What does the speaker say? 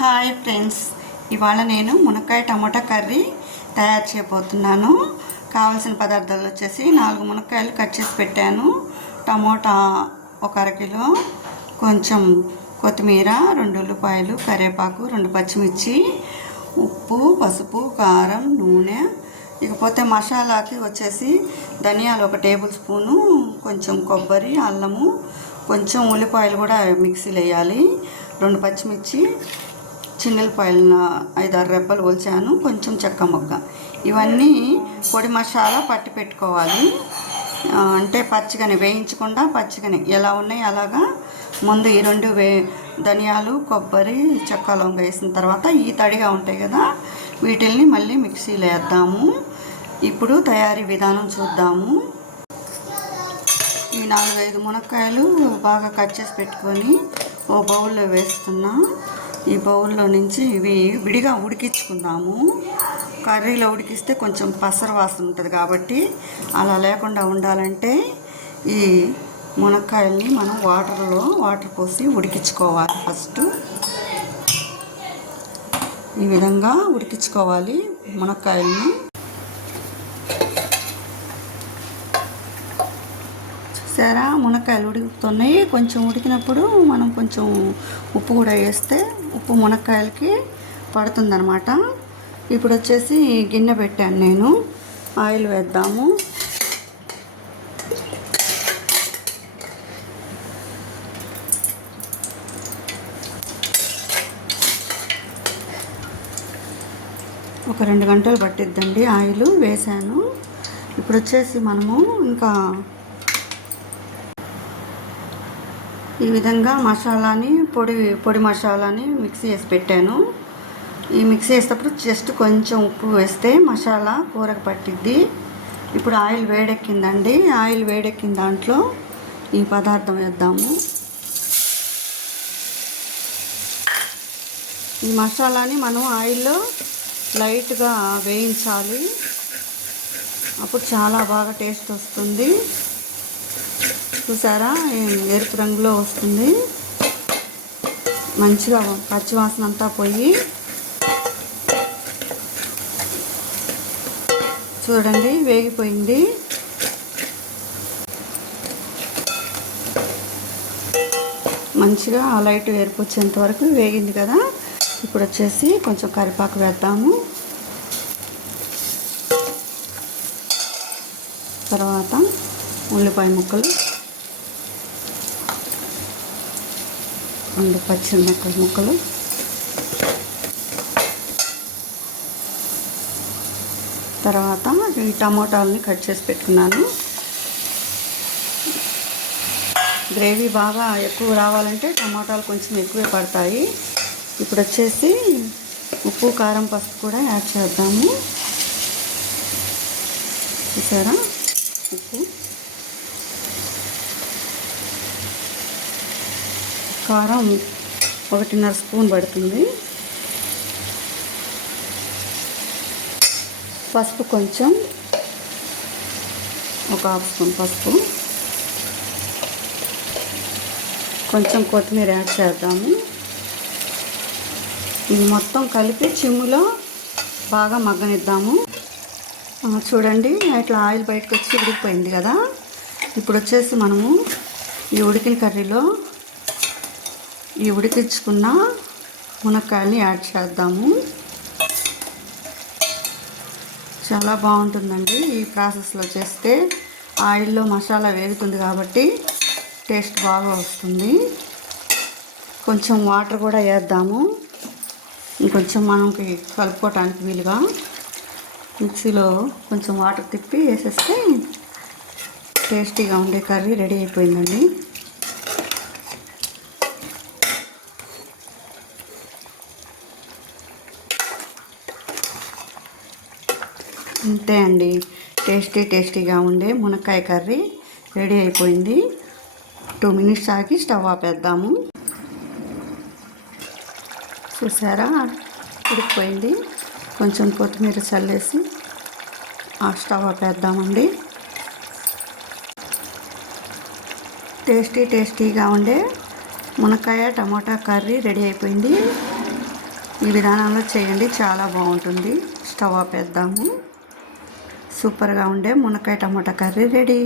Hi friends. ఇవాళ నేను మునక్కాయ టమాటా కర్రీ తయారు చేయబోతున్నాను. కావలసిన పదార్థాలు వచ్చేసి నాలుగు మునక్కాయలు కట్ చేసి పెట్టాను. టమోటా ఒక అరకిలో కొంచెం కొత్తిమీర రెండు ఉల్లిపాయలు కరివేపాకు రెండు పచ్చిమిర్చి ఉప్పు పసుపు కారం నూనె. ఇకపోతే మసాలాకి వచ్చేసి ధనియాలు ఒక టేబుల్ స్పూను కొంచెం కొబ్బరి అల్లము కొంచెం ఉల్లిపాయలు కూడా మిక్సీలో వేయాలి. రెండు పచ్చిమిర్చి చిన్నపాయలు ఐదారు రెబ్బలు ఒలిచాను కొంచెం చెక్క మొగ్గ ఇవన్నీ పొడి మసాలా పట్టి పెట్టుకోవాలి. అంటే పచ్చిగానే వేయించకుండా పచ్చిగానే ఎలా ఉన్నాయి అలాగా ముందు ఈ రెండు వే ధనియాలు కొబ్బరి చెక్క లొంగ వేసిన తర్వాత ఈ తడిగా ఉంటాయి కదా వీటిల్ని మళ్ళీ మిక్సీలో వేద్దాము. ఇప్పుడు తయారీ విధానం చూద్దాము. ఈ నాలుగైదు మునక్కాయలు బాగా కట్ చేసి పెట్టుకొని ఓ బౌల్లో వేస్తున్నా. ఈ బౌల్లో నుంచి ఇవి విడిగా ఉడికించుకుందాము. కర్రీలో ఉడికిస్తే కొంచెం పసర వాసన ఉంటుంది కాబట్టి అలా లేకుండా ఉండాలంటే ఈ మునక్కాయల్ని మనం వాటర్లో వాటర్ పోసి ఉడికించుకోవాలి ఫస్ట్. ఈ విధంగా ఉడికించుకోవాలి మునక్కాయల్ని. చూసారా? మునక్కాయలు ఉడుకుతున్నాయి. కొంచెం ఉడికినప్పుడు మనం కొంచెం ఉప్పు కూడా వేస్తే ఉప్పు మునక్కాయలకి పడుతుందనమాట ఇప్పుడు వచ్చేసి గిన్నె పెట్టాను నేను. ఆయిల్ వేద్దాము. ఒక రెండు గంటలు పట్టిద్దండి ఆయిల్ వేసాను. ఇప్పుడు వచ్చేసి మనము ఇంకా ఈ విధంగా మసాలాని పొడి పొడి మసాలాని మిక్సీ వేసి పెట్టాను. ఈ మిక్సీ వేసేటప్పుడు జస్ట్ కొంచెం ఉప్పు వేస్తే మసాలా కూరకు పట్టిద్ది. ఇప్పుడు ఆయిల్ వేడెక్కిందండి. ఆయిల్ వేడెక్కిన దాంట్లో ఈ పదార్థం వేద్దాము. ఈ మసాలాని మనం ఆయిల్లో లైట్గా వేయించాలి. అప్పుడు చాలా బాగా టేస్ట్ వస్తుంది. చూసారా? ఎరుపు రంగులో వస్తుంది. మంచిగా పచ్చివాసన అంతా పోయి చూడండి వేగిపోయింది. మంచిగా ఆ లైట్ ఎరుపు వచ్చేంత వరకు వేగింది కదా? ఇప్పుడు వచ్చేసి కొంచెం కరివేపాకు వేద్దాము. తర్వాత ఉల్లిపాయ ముక్కలు రెండు పచ్చిమిరపకాయ ముక్కలు. తర్వాత ఈ టమోటాలని కట్ చేసి పెట్టుకున్నాను. గ్రేవీ బాగా ఎక్కువ రావాలంటే టమాటాలు కొంచెం ఎక్కువే పడతాయి. ఇప్పుడు వచ్చేసి ఉప్పు కారం పసుపు కూడా యాడ్ చేద్దాము. చూసారా? ఉప్పు. కారం ఒకటిన్నర స్పూన్ పడుతుంది. పసుపు కొంచెం ఒక హాఫ్ స్పూన్ పసుపు. కొంచెం కొత్తిమీర యాడ్ చేద్దాము. ఇది మొత్తం కలిపి చిమ్ములో బాగా మగ్గనిద్దాము. చూడండి ఇట్లా ఆయిల్ బయటకు వచ్చి ఉడికిపోయింది కదా. ఇప్పుడు వచ్చేసి మనము ఈ ఉడికిన కర్రీలో ఈ ఉడికించుకున్న మునక్కాయల్ని యాడ్ చేద్దాము. చాలా బాగుంటుందండి ఈ ప్రాసెస్లో చేస్తే. ఆయిల్లో మసాలా వేగుతుంది కాబట్టి టేస్ట్ బాగా వస్తుంది. కొంచెం వాటర్ కూడా వేద్దాము. ఇంకొంచెం మనకి కలుపుకోవటానికి వీలుగా మిక్సీలో కొంచెం వాటర్ తిప్పి వేసేస్తే టేస్టీగా ఉండే కర్రీ రెడీ అయిపోయిందండి. అంతే అండి. టేస్టీ టేస్టీగా ఉండే మునక్కాయ కర్రీ రెడీ అయిపోయింది. టూ మినిట్స్ ఆగి స్టవ్ ఆపేద్దాము. చూసారా? ఉడికిపోయింది. కొంచెం కొత్తిమీర చల్లేసి ఆ స్టవ్ ఆపేద్దామండి. టేస్టీ టేస్టీగా ఉండే మునక్కాయ టమాటా కర్రీ రెడీ అయిపోయింది. ఈ విధానంలో చేయండి చాలా బాగుంటుంది. స్టవ్ ఆపేద్దాము. సూపర్గా ఉండే మునక్కాయ టమాటా కర్రీ రెడీ.